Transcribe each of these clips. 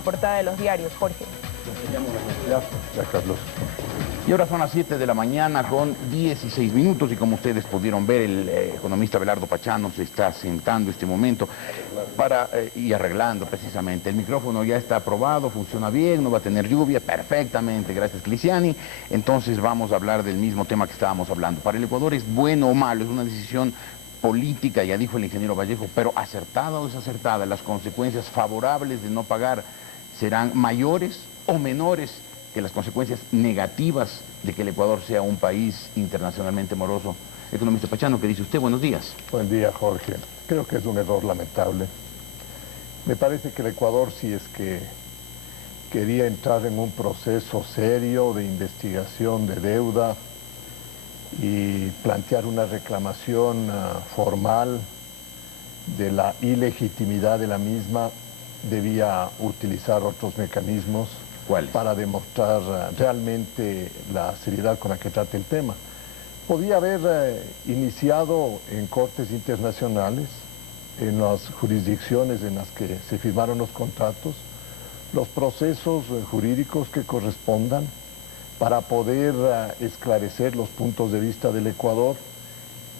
la portada de los diarios. Jorge. Ya, Carlos. Y ahora son las 7 de la mañana con 16 minutos y como ustedes pudieron ver, el economista Abelardo Pachano se está sentando este momento y arreglando precisamente. El micrófono ya está aprobado, funciona bien, no va a tener lluvia, perfectamente, gracias Cliciani. Entonces vamos a hablar del mismo tema que estábamos hablando. Para el Ecuador es bueno o malo, es una decisión política, ya dijo el ingeniero Vallejo, pero acertada o desacertada. Las consecuencias favorables de no pagar serán mayores o menores que las consecuencias negativas de que el Ecuador sea un país internacionalmente moroso. Economista Pachano, ¿qué dice usted? Buenos días. Buen día, Jorge. Creo que es un error lamentable. Me parece que el Ecuador, si es que quería entrar en un proceso serio de investigación de deuda y plantear una reclamación formal de la ilegitimidad de la misma, debía utilizar otros mecanismos. ¿Cuáles? Para demostrar realmente la seriedad con la que trata el tema. Podía haber iniciado en cortes internacionales, en las jurisdicciones en las que se firmaron los contratos, los procesos jurídicos que correspondan para poder esclarecer los puntos de vista del Ecuador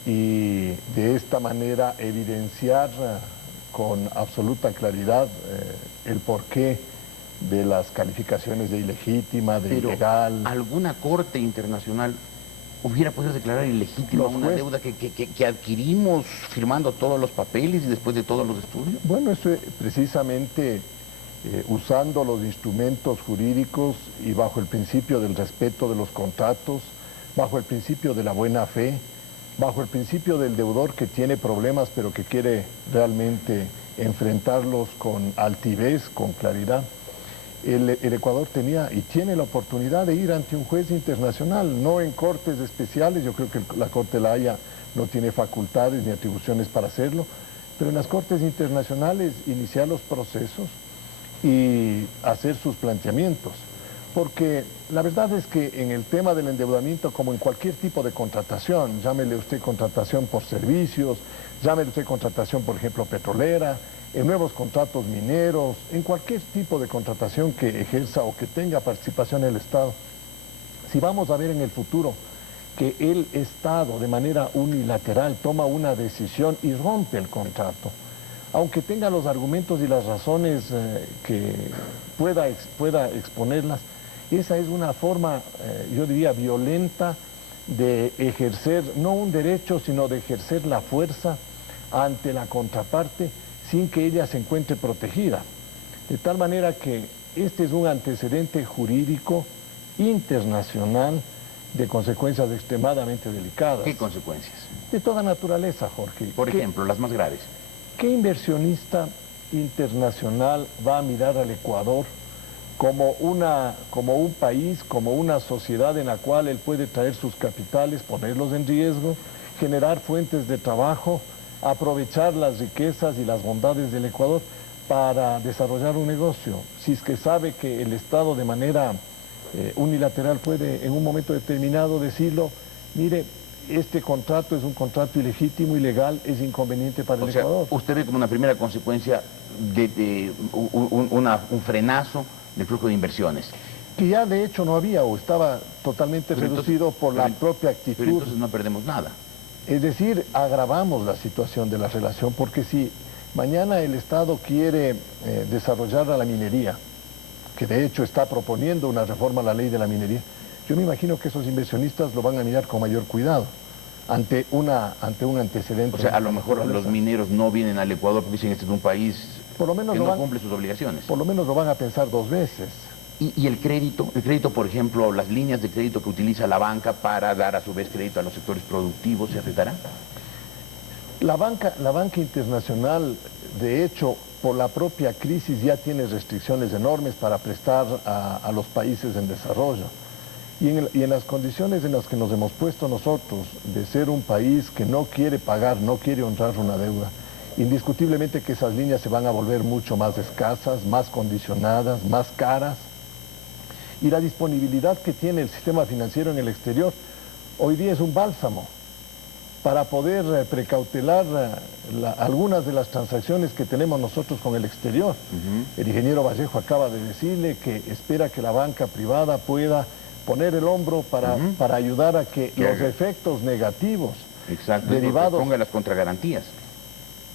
y de esta manera evidenciar con absoluta claridad el porqué de las calificaciones de ilegítima, de ilegal. ¿Alguna corte internacional hubiera podido declarar ilegítima una deuda que adquirimos firmando todos los papeles y después de todos los estudios? Bueno, eso es precisamente usando los instrumentos jurídicos y bajo el principio del respeto de los contratos, bajo el principio de la buena fe, bajo el principio del deudor que tiene problemas pero que quiere realmente enfrentarlos con altivez, con claridad. El Ecuador tenía y tiene la oportunidad de ir ante un juez internacional, no en cortes especiales. Yo creo que la Corte de la Haya no tiene facultades ni atribuciones para hacerlo, pero en las cortes internacionales iniciar los procesos y hacer sus planteamientos. Porque la verdad es que en el tema del endeudamiento, como en cualquier tipo de contratación, llámele usted contratación por servicios, llámele usted contratación, por ejemplo, petrolera, en nuevos contratos mineros, en cualquier tipo de contratación que ejerza o que tenga participación el Estado, si vamos a ver en el futuro que el Estado de manera unilateral toma una decisión y rompe el contrato, aunque tenga los argumentos y las razones que pueda exponerlas, esa es una forma, yo diría, violenta de ejercer, no un derecho, sino de ejercer la fuerza ante la contraparte sin que ella se encuentre protegida. De tal manera que este es un antecedente jurídico internacional de consecuencias extremadamente delicadas. ¿Qué consecuencias? De toda naturaleza, Jorge. Por ejemplo, las más graves. ¿Qué inversionista internacional va a mirar al Ecuador como un país, como una sociedad en la cual él puede traer sus capitales, ponerlos en riesgo, generar fuentes de trabajo, aprovechar las riquezas y las bondades del Ecuador para desarrollar un negocio? Si es que sabe que el Estado de manera unilateral puede en un momento determinado decirlo, mire, este contrato es un contrato ilegítimo, ilegal, es inconveniente para el Ecuador. ¿Usted ve como una primera consecuencia un frenazo del flujo de inversiones? Que ya de hecho no había o estaba totalmente reducido por la propia actitud. Pero entonces no perdemos nada. Es decir, agravamos la situación de la relación, porque si mañana el Estado quiere desarrollar la minería, que de hecho está proponiendo una reforma a la ley de la minería, yo me imagino que esos inversionistas lo van a mirar con mayor cuidado ante un antecedente. O sea, a lo mejor los mineros no vienen al Ecuador porque dicen este es un país que no cumple sus obligaciones. Por lo menos lo van a pensar dos veces. ¿Y el crédito? El crédito, por ejemplo, las líneas de crédito que utiliza la banca para dar a su vez crédito a los sectores productivos, ¿se afectará? La banca internacional, de hecho, por la propia crisis ya tiene restricciones enormes para prestar a los países en desarrollo. Y en las condiciones en las que nos hemos puesto nosotros, de ser un país que no quiere pagar, no quiere honrar una deuda, indiscutiblemente que esas líneas se van a volver mucho más escasas, más condicionadas, más caras. Y la disponibilidad que tiene el sistema financiero en el exterior hoy día es un bálsamo. para poder precautelar algunas de las transacciones que tenemos nosotros con el exterior. El ingeniero Vallejo acaba de decirle que espera que la banca privada pueda poner el hombro para ayudar a que los efectos negativos derivados... ponga las contragarantías.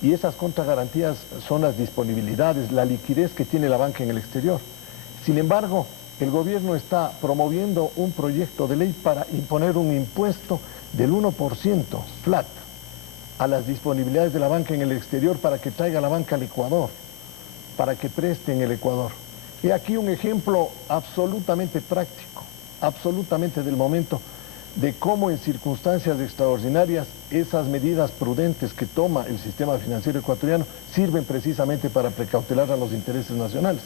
Y esas contragarantías son las disponibilidades, la liquidez que tiene la banca en el exterior. Sin embargo, el gobierno está promoviendo un proyecto de ley para imponer un impuesto del 1% flat a las disponibilidades de la banca en el exterior para que traiga la banca al Ecuador, para que preste en el Ecuador. Y aquí un ejemplo absolutamente práctico, absolutamente del momento, de cómo en circunstancias extraordinarias esas medidas prudentes que toma el sistema financiero ecuatoriano sirven precisamente para precautelar a los intereses nacionales.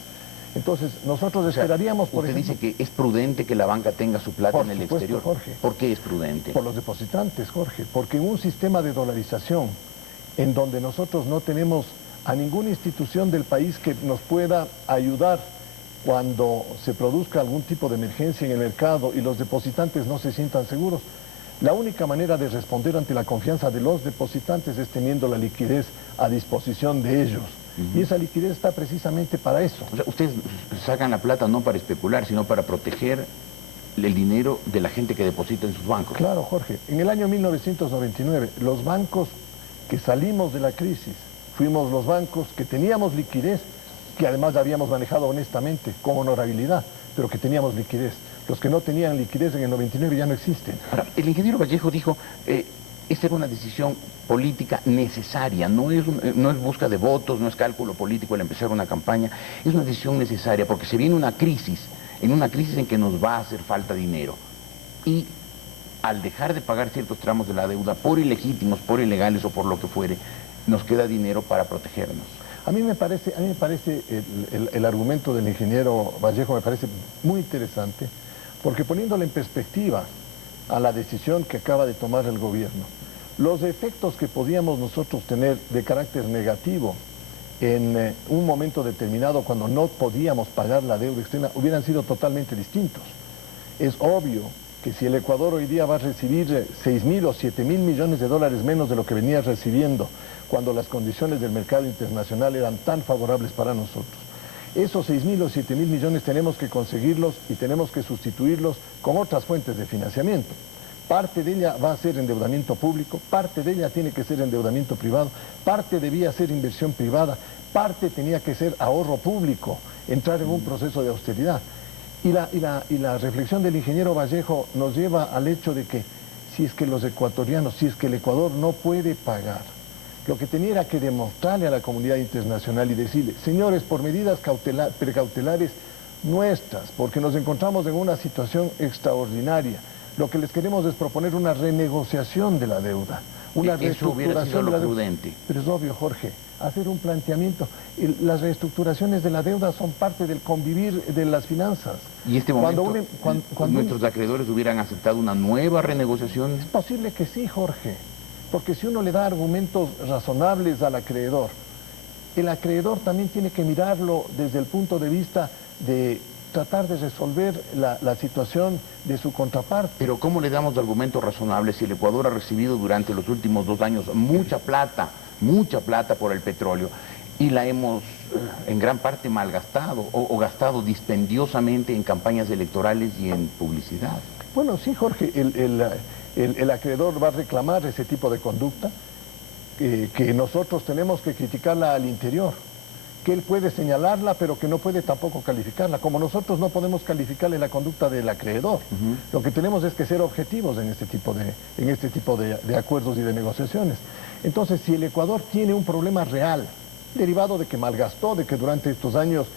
Entonces, nosotros esperaríamos, por ejemplo... Usted dice que es prudente que la banca tenga su plata en el exterior. Jorge. ¿Por qué es prudente? Por los depositantes, Jorge. Porque en un sistema de dolarización, en donde nosotros no tenemos a ninguna institución del país que nos pueda ayudar cuando se produzca algún tipo de emergencia en el mercado y los depositantes no se sientan seguros, la única manera de responder ante la confianza de los depositantes es teniendo la liquidez a disposición de ellos. Y esa liquidez está precisamente para eso. O sea, ustedes sacan la plata no para especular, sino para proteger el dinero de la gente que deposita en sus bancos. Claro, Jorge. En el año 1999, los bancos que salimos de la crisis, fuimos los bancos que teníamos liquidez, que además la habíamos manejado honestamente, con honorabilidad, pero que teníamos liquidez. Los que no tenían liquidez en el 99 ya no existen. Ahora, el ingeniero Vallejo dijo, esta era una decisión política necesaria, no es busca de votos, no es cálculo político el empezar una campaña, es una decisión necesaria porque se viene una crisis en que nos va a hacer falta dinero. Y al dejar de pagar ciertos tramos de la deuda, por ilegítimos, por ilegales o por lo que fuere, nos queda dinero para protegernos. A mí me parece el argumento del ingeniero Vallejo me parece muy interesante, porque poniéndolo en perspectiva a la decisión que acaba de tomar el gobierno, los efectos que podíamos nosotros tener de carácter negativo en un momento determinado cuando no podíamos pagar la deuda externa hubieran sido totalmente distintos. Es obvio que si el Ecuador hoy día va a recibir 6.000 o 7.000 millones de dólares menos de lo que venía recibiendo cuando las condiciones del mercado internacional eran tan favorables para nosotros, esos 6.000 o 7.000 millones tenemos que conseguirlos y tenemos que sustituirlos con otras fuentes de financiamiento. Parte de ella va a ser endeudamiento público, parte de ella tiene que ser endeudamiento privado, parte debía ser inversión privada, parte tenía que ser ahorro público, entrar en un proceso de austeridad. Y la reflexión del ingeniero Vallejo nos lleva al hecho de que si es que los ecuatorianos, si es que el Ecuador no puede pagar, lo que tenía era que demostrarle a la comunidad internacional y decirle, señores, por medidas precautelares nuestras, porque nos encontramos en una situación extraordinaria, lo que les queremos es proponer una renegociación de la deuda, una reestructuración de la deuda. Prudente. Pero es obvio, Jorge, hacer un planteamiento. Las reestructuraciones de la deuda son parte del convivir de las finanzas. ¿Y este momento nuestros acreedores hubieran aceptado una nueva renegociación? Es posible que sí, Jorge, porque si uno le da argumentos razonables al acreedor, el acreedor también tiene que mirarlo desde el punto de vista de tratar de resolver la situación de su contraparte. Pero ¿cómo le damos argumentos razonables si el Ecuador ha recibido durante los últimos 2 años mucha plata por el petróleo y la hemos en gran parte malgastado o gastado dispendiosamente en campañas electorales y en publicidad? Bueno, sí, Jorge, el acreedor va a reclamar ese tipo de conducta que nosotros tenemos que criticarla al interior, que él puede señalarla pero que no puede tampoco calificarla, como nosotros no podemos calificarle la conducta del acreedor. Lo que tenemos es que ser objetivos en este tipo de acuerdos y de negociaciones. Entonces, si el Ecuador tiene un problema real, derivado de que malgastó, de que durante estos años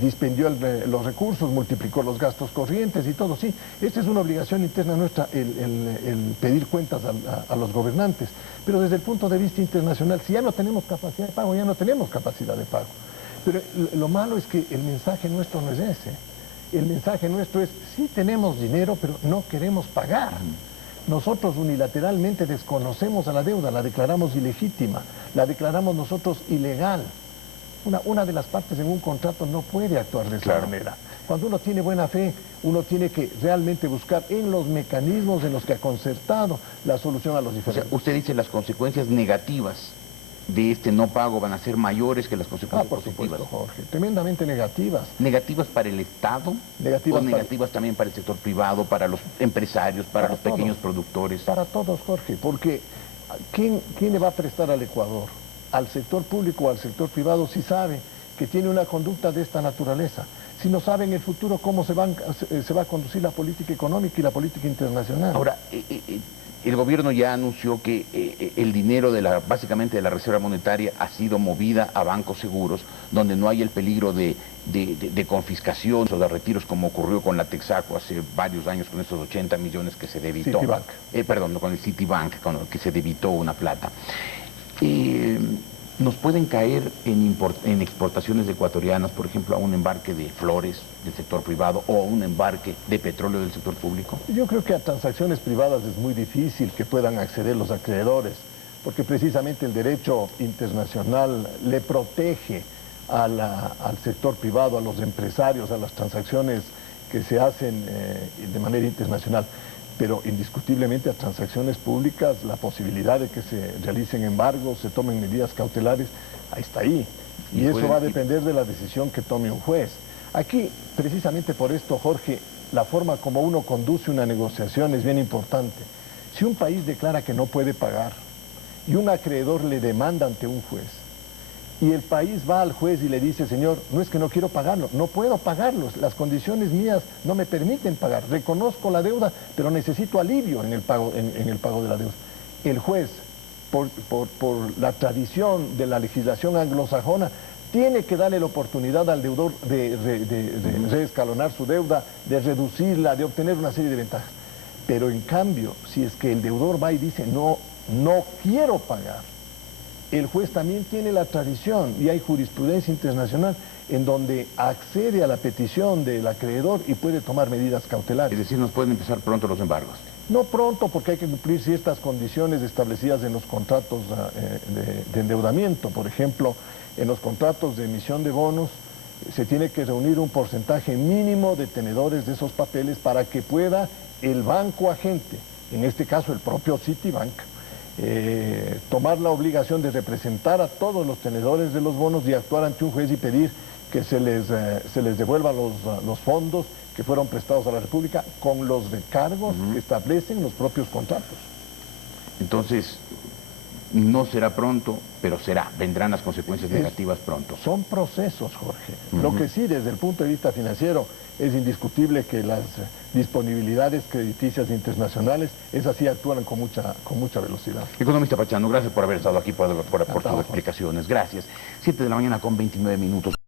dispendió los recursos, multiplicó los gastos corrientes y todo, sí, esta es una obligación interna nuestra, el pedir cuentas a los gobernantes, pero desde el punto de vista internacional, si ya no tenemos capacidad de pago, ya no tenemos capacidad de pago. Pero lo malo es que el mensaje nuestro no es ese. El mensaje nuestro es, sí tenemos dinero, pero no queremos pagar. Nosotros unilateralmente desconocemos a la deuda, la declaramos ilegítima, la declaramos nosotros ilegal. Una de las partes en un contrato no puede actuar de esa Claro. manera. Cuando uno tiene buena fe, uno tiene que realmente buscar en los mecanismos en los que ha concertado la solución a los O sea, diferentes. usted dice las consecuencias negativas de este no pago van a ser mayores que las consecuencias Por positivas. supuesto, Jorge, tremendamente negativas. ¿Negativas para el Estado? Negativas ¿O para- negativas también para el sector privado, para los empresarios, para los todos. pequeños productores? Para todos, Jorge, porque ¿quién le va a prestar al Ecuador? ¿Al sector público o al sector privado si sabe que tiene una conducta de esta naturaleza? Si no sabe en el futuro cómo se va a conducir la política económica y la política internacional. Ahora, el gobierno ya anunció que el dinero básicamente de la Reserva Monetaria ha sido movida a bancos seguros, donde no hay el peligro de confiscación o de retiros como ocurrió con la Texaco hace varios años con esos 80 millones que se debitó. Citibank. Perdón, con el Citibank, con el que se debitó una plata. Nos pueden caer en exportaciones ecuatorianas, por ejemplo, a un embarque de flores del sector privado o a un embarque de petróleo del sector público. Yo creo que a transacciones privadas es muy difícil que puedan acceder los acreedores, porque precisamente el derecho internacional le protege al sector privado, a los empresarios, a las transacciones que se hacen de manera internacional. Pero indiscutiblemente a transacciones públicas, la posibilidad de que se realicen embargos, se tomen medidas cautelares, ahí está ahí. Y eso va a depender de la decisión que tome un juez. Aquí, precisamente por esto, Jorge, la forma como uno conduce una negociación es bien importante. Si un país declara que no puede pagar y un acreedor le demanda ante un juez, y el país va al juez y le dice, señor, no es que no quiero pagarlo, no puedo pagarlo, las condiciones mías no me permiten pagar, reconozco la deuda, pero necesito alivio en el pago, en el pago de la deuda. El juez, por la tradición de la legislación anglosajona, tiene que darle la oportunidad al deudor de reescalonar su deuda, de reducirla, de obtener una serie de ventajas. Pero en cambio, si es que el deudor va y dice, no quiero pagar, el juez también tiene la tradición, y hay jurisprudencia internacional, en donde accede a la petición del acreedor y puede tomar medidas cautelares. Es decir, nos pueden empezar pronto los embargos. No pronto, porque hay que cumplir ciertas condiciones establecidas en los contratos de endeudamiento. Por ejemplo, en los contratos de emisión de bonos se tiene que reunir un porcentaje mínimo de tenedores de esos papeles para que pueda el banco agente, en este caso el propio Citibank, tomar la obligación de representar a todos los tenedores de los bonos y actuar ante un juez y pedir que se les devuelvan los fondos que fueron prestados a la República con los recargos que establecen los propios contratos. Entonces, no será pronto, pero vendrán las consecuencias negativas pronto. Son procesos, Jorge. Lo que sí, desde el punto de vista financiero, es indiscutible que las disponibilidades crediticias internacionales, esas sí actúan con mucha velocidad. Economista Pachano, gracias por haber estado aquí, por sus Encantado, Jorge. explicaciones. Gracias. 7 de la mañana con 29 minutos.